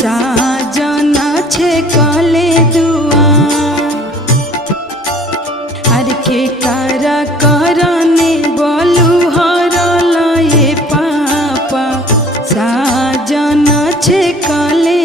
साजन छे कले दुआर आर के कारा करने बोलू हरल ये पापा साजन छे कले